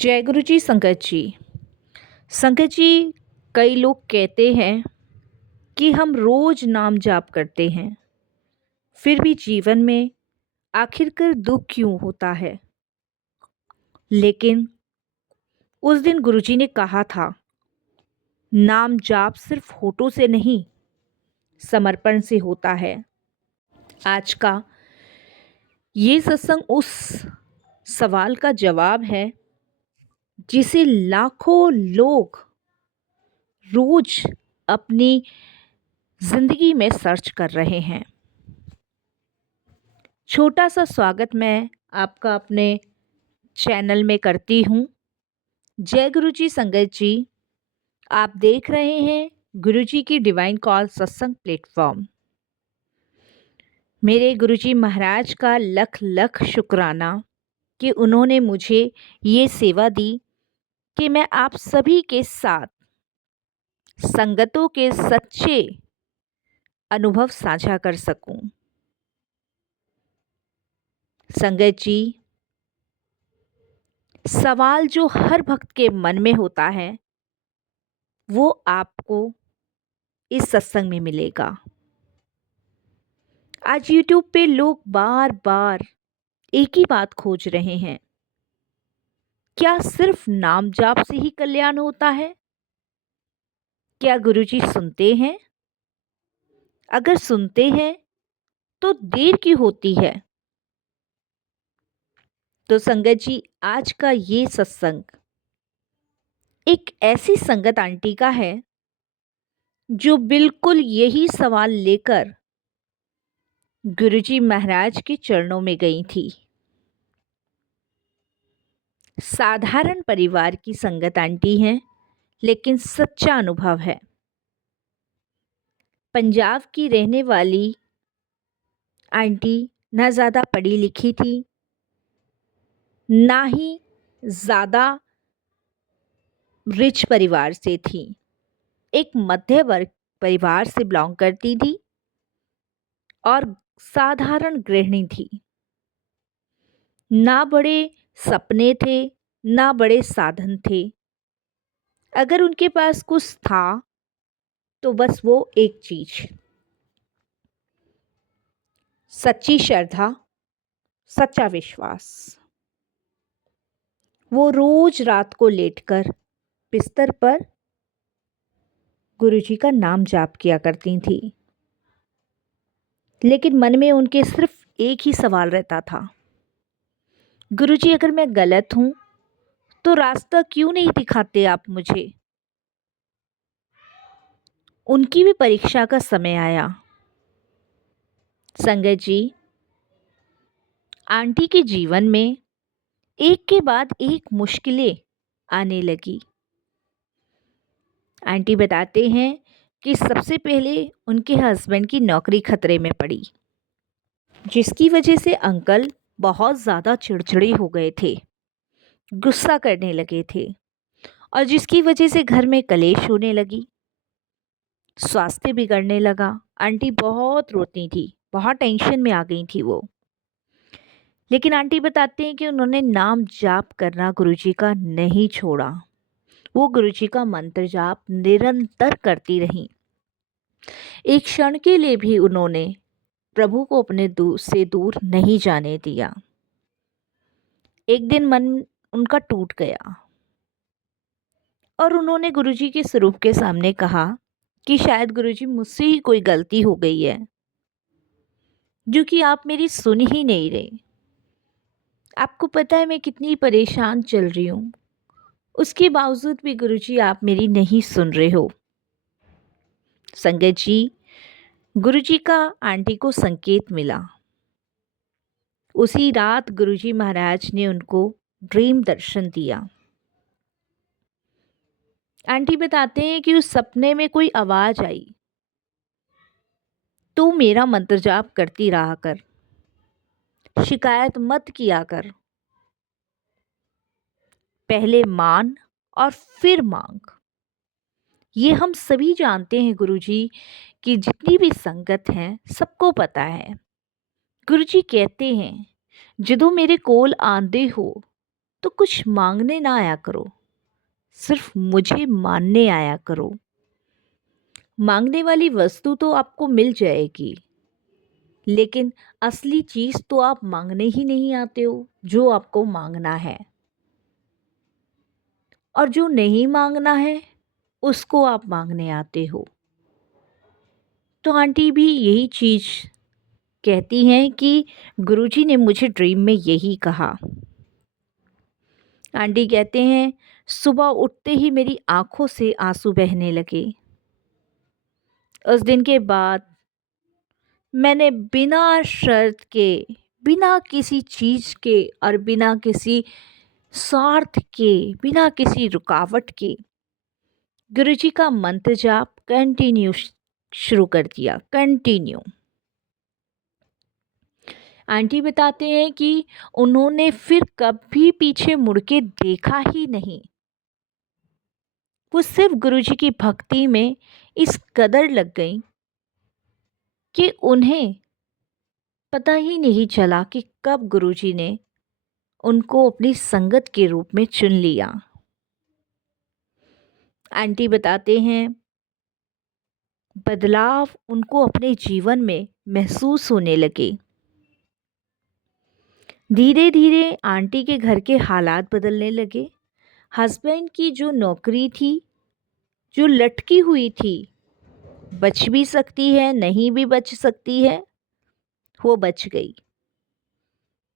जय गुरु जी। संगत जी। संगत जी, कई लोग कहते हैं कि हम रोज नाम जाप करते हैं, फिर भी जीवन में आखिरकार दुख क्यों होता है। लेकिन उस दिन गुरुजी ने कहा था, नाम जाप सिर्फ होठों से नहीं, समर्पण से होता है। आज का ये सत्संग उस सवाल का जवाब है जिसे लाखों लोग रोज अपनी जिंदगी में सर्च कर रहे हैं। छोटा सा स्वागत मैं आपका अपने चैनल में करती हूँ। जय गुरु जी। संगत जी, आप देख रहे हैं गुरु जी की डिवाइन कॉल सत्संग प्लेटफॉर्म। मेरे गुरु जी महाराज का लख लख शुक्राना कि उन्होंने मुझे ये सेवा दी कि मैं आप सभी के साथ संगतों के सच्चे अनुभव साझा कर सकूं। संगत जी, सवाल जो हर भक्त के मन में होता है वो आपको इस सत्संग में मिलेगा। आज यूट्यूब पे लोग बार बार एक ही बात खोज रहे हैं, क्या सिर्फ नाम जाप से ही कल्याण होता है? क्या गुरुजी सुनते हैं? अगर सुनते हैं तो देर क्यों होती है? तो संगत जी, आज का ये सत्संग एक ऐसी संगत आंटी का है जो बिल्कुल यही सवाल लेकर गुरुजी महाराज के चरणों में गई थी। साधारण परिवार की संगत आंटी हैं, लेकिन सच्चा अनुभव है। पंजाब की रहने वाली आंटी ना ज़्यादा पढ़ी लिखी थी, ना ही ज़्यादा रिच परिवार से थी। एक मध्य वर्ग परिवार से बिलोंग करती थी और साधारण गृहिणी थी। ना बड़े सपने थे, ना बड़े साधन थे। अगर उनके पास कुछ था तो बस वो एक चीज, सच्ची श्रद्धा, सच्चा विश्वास। वो रोज रात को लेटकर बिस्तर पर गुरुजी का नाम जाप किया करती थी। लेकिन मन में उनके सिर्फ एक ही सवाल रहता था, गुरुजी अगर मैं गलत हूं तो रास्ता क्यों नहीं दिखाते आप मुझे। उनकी भी परीक्षा का समय आया। संगत जी, आंटी के जीवन में एक के बाद एक मुश्किलें आने लगी। आंटी बताते हैं कि सबसे पहले उनके हस्बैंड की नौकरी खतरे में पड़ी, जिसकी वजह से अंकल बहुत ज़्यादा चिड़चिड़े हो गए थे, गुस्सा करने लगे थे और जिसकी वजह से घर में कलेश होने लगी, स्वास्थ्य बिगड़ने लगा। आंटी बहुत रोती थी, बहुत टेंशन में आ गई थी वो। लेकिन आंटी बताते हैं कि उन्होंने नाम जाप करना गुरुजी का नहीं छोड़ा। वो गुरुजी का मंत्र जाप निरंतर करती रहीं। एक क्षण के लिए भी उन्होंने प्रभु को अपने से दूर नहीं जाने दिया। एक दिन मन उनका टूट गया और उन्होंने गुरुजी के स्वरूप के सामने कहा कि शायद गुरुजी मुझसे ही कोई गलती हो गई है, जो कि आप मेरी सुन ही नहीं रहे। आपको पता है मैं कितनी परेशान चल रही हूँ, उसके बावजूद भी गुरुजी आप मेरी नहीं सुन रहे हो। संगत जी, गुरुजी का आंटी को संकेत मिला। उसी रात गुरुजी महाराज ने उनको ड्रीम दर्शन दिया। आंटी बताते हैं कि उस सपने में कोई आवाज आई, तू मेरा मंत्र जाप करती रहा कर, शिकायत मत किया कर, पहले मान और फिर मांग। ये हम सभी जानते हैं गुरुजी कि जितनी भी संगत हैं सबको पता है। गुरुजी कहते हैं, जदों मेरे कोल आंदे हो तो कुछ मांगने ना आया करो, सिर्फ मुझे मानने आया करो। मांगने वाली वस्तु तो आपको मिल जाएगी, लेकिन असली चीज़ तो आप मांगने ही नहीं आते हो जो आपको मांगना है। और जो नहीं मांगना है उसको आप मांगने आते हो। तो आंटी भी यही चीज़ कहती हैं कि गुरुजी ने मुझे ड्रीम में यही कहा। आंटी कहते हैं सुबह उठते ही मेरी आंखों से आंसू बहने लगे। उस दिन के बाद मैंने बिना शर्त के, बिना किसी चीज़ के और बिना किसी स्वार्थ के, बिना किसी रुकावट के गुरुजी का मंत्र जाप कंटिन्यू शुरू कर दिया। कंटिन्यू। आंटी बताते हैं कि उन्होंने फिर कभी पीछे मुड़ के देखा ही नहीं। वो सिर्फ गुरुजी की भक्ति में इस कदर लग गई कि उन्हें पता ही नहीं चला कि कब गुरुजी ने उनको अपनी संगत के रूप में चुन लिया। आंटी बताते हैं बदलाव उनको अपने जीवन में महसूस होने लगे। धीरे धीरे आंटी के घर के हालात बदलने लगे। हस्बैंड की जो नौकरी थी, जो लटकी हुई थी, बच भी सकती है, नहीं भी बच सकती है, वो बच गई।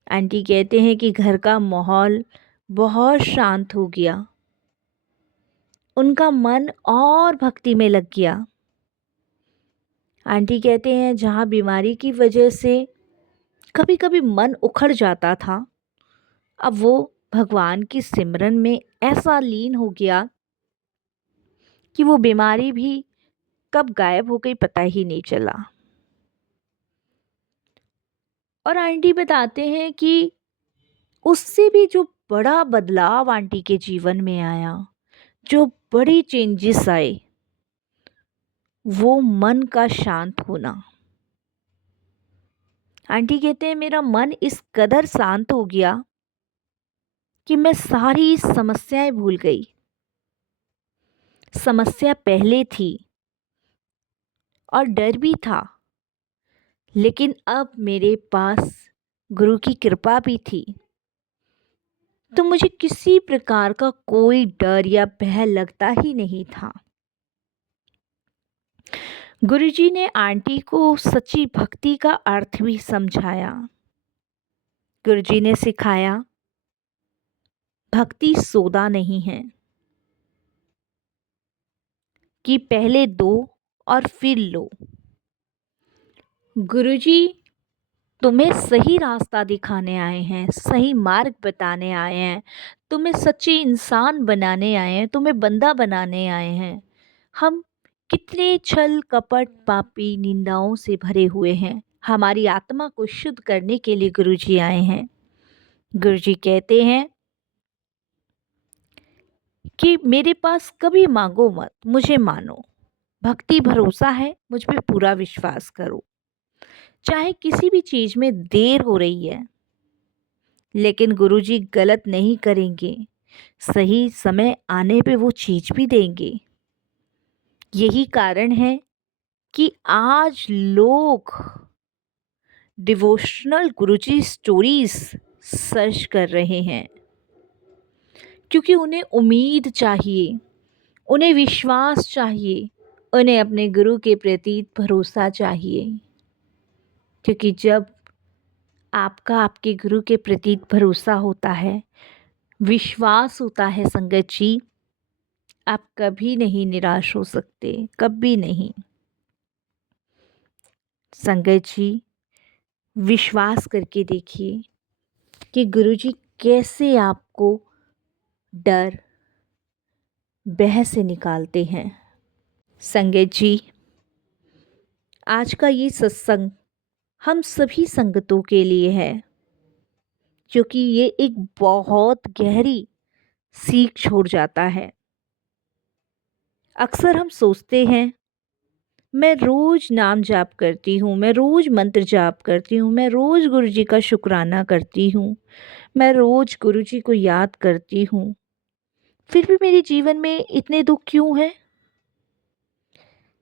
आंटी कहते हैं कि घर का माहौल बहुत शांत हो गया। उनका मन और भक्ति में लग गया। आंटी कहते हैं जहाँ बीमारी की वजह से कभी कभी मन उखड़ जाता था, अब वो भगवान की सिमरन में ऐसा लीन हो गया कि वो बीमारी भी कब गायब हो गई पता ही नहीं चला। और आंटी बताते हैं कि उससे भी जो बड़ा बदलाव आंटी के जीवन में आया, जो बड़ी चेंजेस आए, वो मन का शांत होना। आंटी कहते हैं मेरा मन इस कदर शांत हो गया कि मैं सारी समस्याएं भूल गई। समस्या पहले थी और डर भी था, लेकिन अब मेरे पास गुरु की कृपा भी थी, तो मुझे किसी प्रकार का कोई डर या भय लगता ही नहीं था। गुरुजी ने आंटी को सच्ची भक्ति का अर्थ भी समझाया। गुरुजी ने सिखाया भक्ति सौदा नहीं है कि पहले दो और फिर लो। गुरुजी तुम्हें सही रास्ता दिखाने आए हैं, सही मार्ग बताने आए हैं, तुम्हें सच्चे इंसान बनाने आए हैं, तुम्हें बंदा बनाने आए हैं। हम कितने छल कपट पापी निंदाओं से भरे हुए हैं, हमारी आत्मा को शुद्ध करने के लिए गुरुजी आए हैं। गुरुजी कहते हैं कि मेरे पास कभी मांगो मत, मुझे मानो। भक्ति भरोसा है, मुझ पे पूरा विश्वास करो। चाहे किसी भी चीज़ में देर हो रही है, लेकिन गुरुजी गलत नहीं करेंगे। सही समय आने पे वो चीज़ भी देंगे। यही कारण है कि आज लोग डिवोशनल गुरुजी स्टोरीज सर्च कर रहे हैं, क्योंकि उन्हें उम्मीद चाहिए, उन्हें विश्वास चाहिए, उन्हें अपने गुरु के प्रति भरोसा चाहिए। क्योंकि जब आपका आपके गुरु के प्रति भरोसा होता है, विश्वास होता है संगत जी, आप कभी नहीं निराश हो सकते, कभी नहीं। संगत जी विश्वास करके देखिए कि गुरुजी कैसे आपको डर भय से निकालते हैं। संगत जी आज का ये सत्संग हम सभी संगतों के लिए है, क्योंकि ये एक बहुत गहरी सीख छोड़ जाता है। अक्सर हम सोचते हैं मैं रोज़ नाम जाप करती हूँ, मैं रोज़ मंत्र जाप करती हूँ, मैं रोज़ गुरुजी का शुक्राना करती हूँ, मैं रोज गुरुजी को याद करती हूँ, फिर भी मेरे जीवन में इतने दुख क्यों हैं?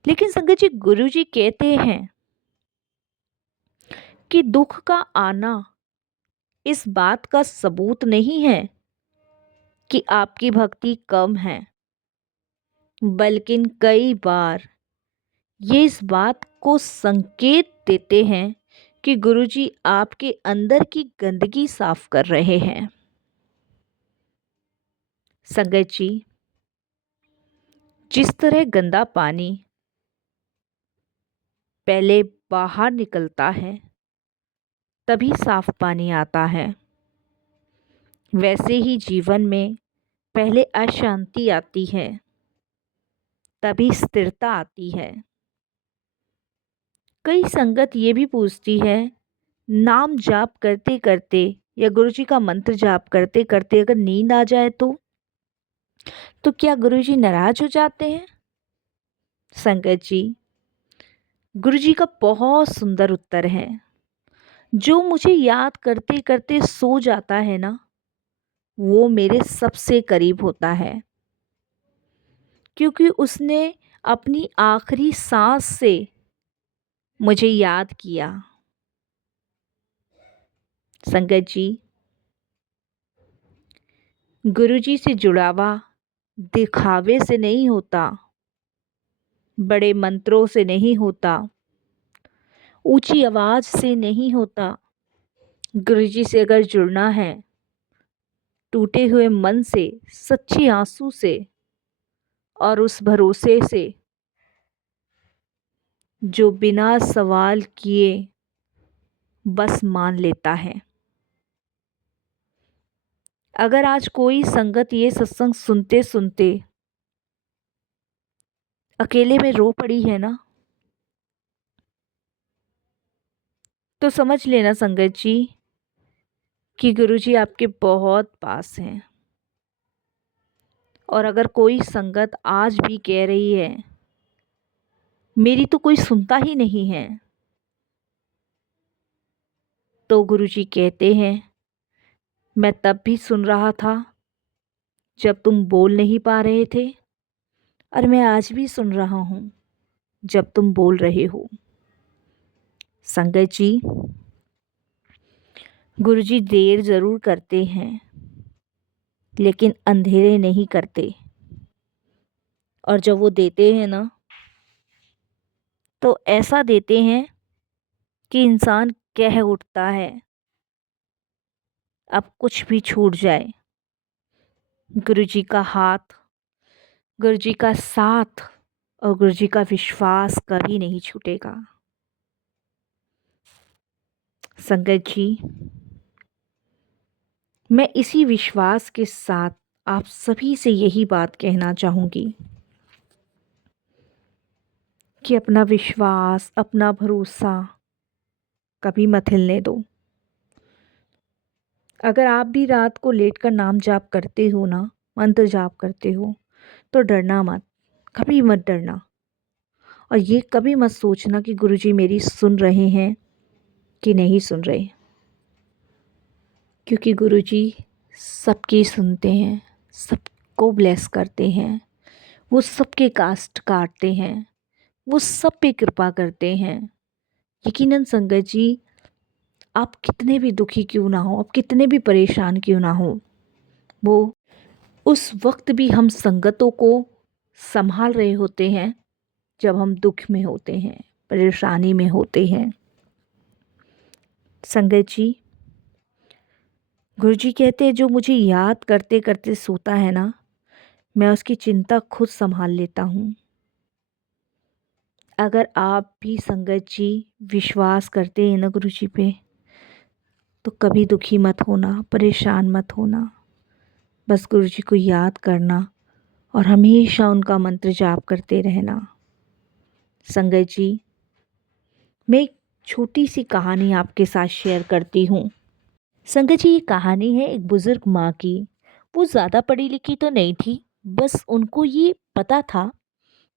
लेकिन संगत जी, गुरुजी कहते हैं कि दुख का आना इस बात का सबूत नहीं है कि आपकी भक्ति कम है, बल्कि कई बार ये इस बात को संकेत देते हैं कि गुरुजी आपके अंदर की गंदगी साफ कर रहे हैं। संगत जी, जिस तरह गंदा पानी पहले बाहर निकलता है तभी साफ पानी आता है, वैसे ही जीवन में पहले अशांति आती है तभी स्थिरता आती है। कई संगत ये भी पूछती है, नाम जाप करते करते या गुरुजी का मंत्र जाप करते करते अगर नींद आ जाए तो क्या गुरुजी नाराज हो जाते हैं? संगत जी, गुरुजी का बहुत सुंदर उत्तर है। जो मुझे याद करते करते सो जाता है ना, वो मेरे सबसे करीब होता है, क्योंकि उसने अपनी आखिरी सांस से मुझे याद किया। संगत जी, गुरुजी से जुड़ावा दिखावे से नहीं होता, बड़े मंत्रों से नहीं होता, ऊंची आवाज से नहीं होता। गुरुजी से अगर जुड़ना है, टूटे हुए मन से, सच्चे आंसू से और उस भरोसे से जो बिना सवाल किए बस मान लेता है। अगर आज कोई संगत ये सत्संग सुनते सुनते अकेले में रो पड़ी है ना, तो समझ लेना संगत जी कि गुरुजी आपके बहुत पास हैं। और अगर कोई संगत आज भी कह रही है, मेरी तो कोई सुनता ही नहीं है, तो गुरुजी कहते हैं, मैं तब भी सुन रहा था जब तुम बोल नहीं पा रहे थे, और मैं आज भी सुन रहा हूँ जब तुम बोल रहे हो। संगत जी, गुरुजी देर ज़रूर करते हैं, लेकिन अंधेरे नहीं करते। और जब वो देते हैं ना, तो ऐसा देते हैं कि इंसान कह उठता है, अब कुछ भी छूट जाए, गुरुजी का हाथ, गुरुजी का साथ और गुरुजी का विश्वास कभी नहीं छूटेगा। संगत जी, मैं इसी विश्वास के साथ आप सभी से यही बात कहना चाहूँगी कि अपना विश्वास, अपना भरोसा कभी मत हिलने दो। अगर आप भी रात को लेटकर नाम जाप करते हो ना, मंत्र जाप करते हो, तो डरना मत, कभी मत डरना। और ये कभी मत सोचना कि गुरुजी मेरी सुन रहे हैं कि नहीं सुन रहे, क्योंकि गुरुजी सबकी सुनते हैं, सबको ब्लेस करते हैं, वो सबके कास्ट काटते हैं, वो सब पे कृपा करते हैं। यकीनन संगत जी, आप कितने भी दुखी क्यों ना हो, आप कितने भी परेशान क्यों ना हो, वो उस वक्त भी हम संगतों को संभाल रहे होते हैं जब हम दुख में होते हैं, परेशानी में होते हैं। संगत जी, गुरुजी कहते हैं, जो मुझे याद करते करते सोता है ना, मैं उसकी चिंता खुद संभाल लेता हूँ। अगर आप भी संगत जी विश्वास करते हैं ना गुरुजी पे, तो कभी दुखी मत होना, परेशान मत होना। बस गुरुजी को याद करना और हमेशा उनका मंत्र जाप करते रहना। संगत जी, मैं एक छोटी सी कहानी आपके साथ शेयर करती हूँ। संगत जी, ये कहानी है एक बुज़ुर्ग माँ की। वो ज़्यादा पढ़ी लिखी तो नहीं थी, बस उनको ये पता था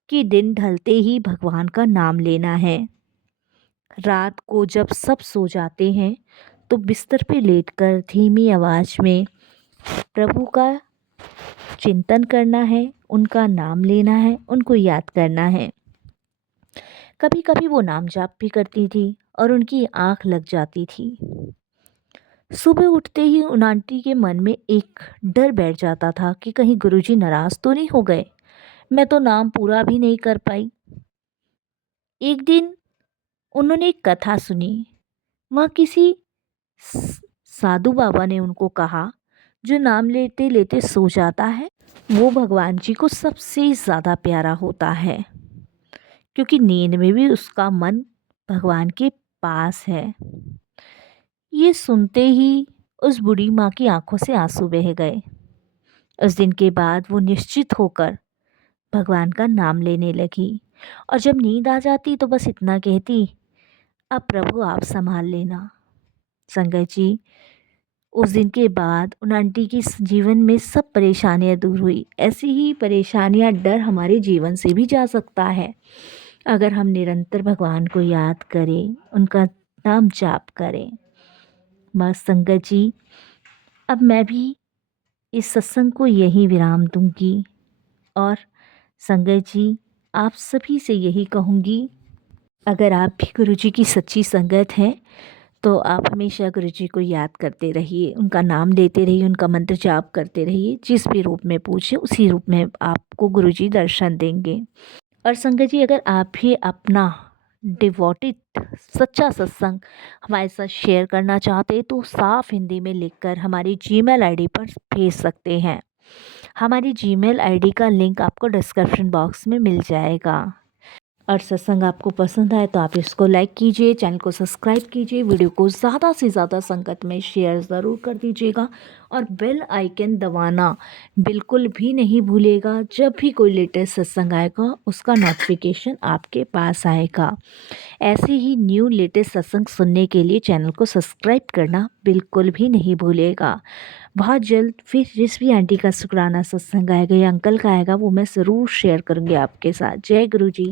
कि दिन ढलते ही भगवान का नाम लेना है। रात को जब सब सो जाते हैं तो बिस्तर पे लेटकर धीमी आवाज़ में प्रभु का चिंतन करना है, उनका नाम लेना है, उनको याद करना है। कभी कभी वो नाम जाप भी करती थी और उनकी आंख लग जाती थी। सुबह उठते ही उन आंटी के मन में एक डर बैठ जाता था कि कहीं गुरुजी नाराज तो नहीं हो गए, मैं तो नाम पूरा भी नहीं कर पाई। एक दिन उन्होंने एक कथा सुनी। वहाँ किसी स- साधु बाबा ने उनको कहा, जो नाम लेते लेते सो जाता है वो भगवान जी को सबसे ज़्यादा प्यारा होता है, क्योंकि नींद में भी उसका मन भगवान के पास है। ये सुनते ही उस बूढ़ी माँ की आंखों से आंसू बह गए। उस दिन के बाद वो निश्चित होकर भगवान का नाम लेने लगी और जब नींद आ जाती तो बस इतना कहती, अब प्रभु आप संभाल लेना। संगत जी, उस दिन के बाद उन आंटी की जीवन में सब परेशानियां दूर हुई। ऐसी ही परेशानियां, डर हमारे जीवन से भी जा सकता है अगर हम निरंतर भगवान को याद करें, उनका नाम जाप करें। बस संगत जी, अब मैं भी इस सत्संग को यहीं विराम दूंगी और संगत जी, आप सभी से यही कहूँगी, अगर आप भी गुरुजी की सच्ची संगत हैं तो आप हमेशा गुरुजी को याद करते रहिए, उनका नाम लेते रहिए, उनका मंत्र जाप करते रहिए। जिस भी रूप में पूछे उसी रूप में आपको गुरुजी दर्शन देंगे। और संगत जी, अगर आप भी अपना डिवोटेड सच्चा सत्संग हमारे साथ शेयर करना चाहते हैं तो साफ हिंदी में लिखकर हमारी जीमेल आईडी पर भेज सकते हैं। हमारी जीमेल आईडी का लिंक आपको डिस्क्रिप्शन बॉक्स में मिल जाएगा। और सत्संग आपको पसंद आए तो आप इसको लाइक कीजिए, चैनल को सब्सक्राइब कीजिए, वीडियो को ज़्यादा से ज़्यादा संगत में शेयर ज़रूर कर दीजिएगा और बेल आइकन दबाना बिल्कुल भी नहीं भूलिएगा। जब भी कोई लेटेस्ट सत्संग आएगा उसका नोटिफिकेशन आपके पास आएगा। ऐसे ही न्यू लेटेस्ट सत्संग सुनने के लिए चैनल को सब्सक्राइब करना बिल्कुल भी नहीं भूलिएगा। बहुत जल्द फिर जिस भी आंटी का शुक्राना सत्संग आएगा या अंकल का आएगा वो मैं ज़रूर शेयर करूँगी आपके साथ। जय गुरु जी।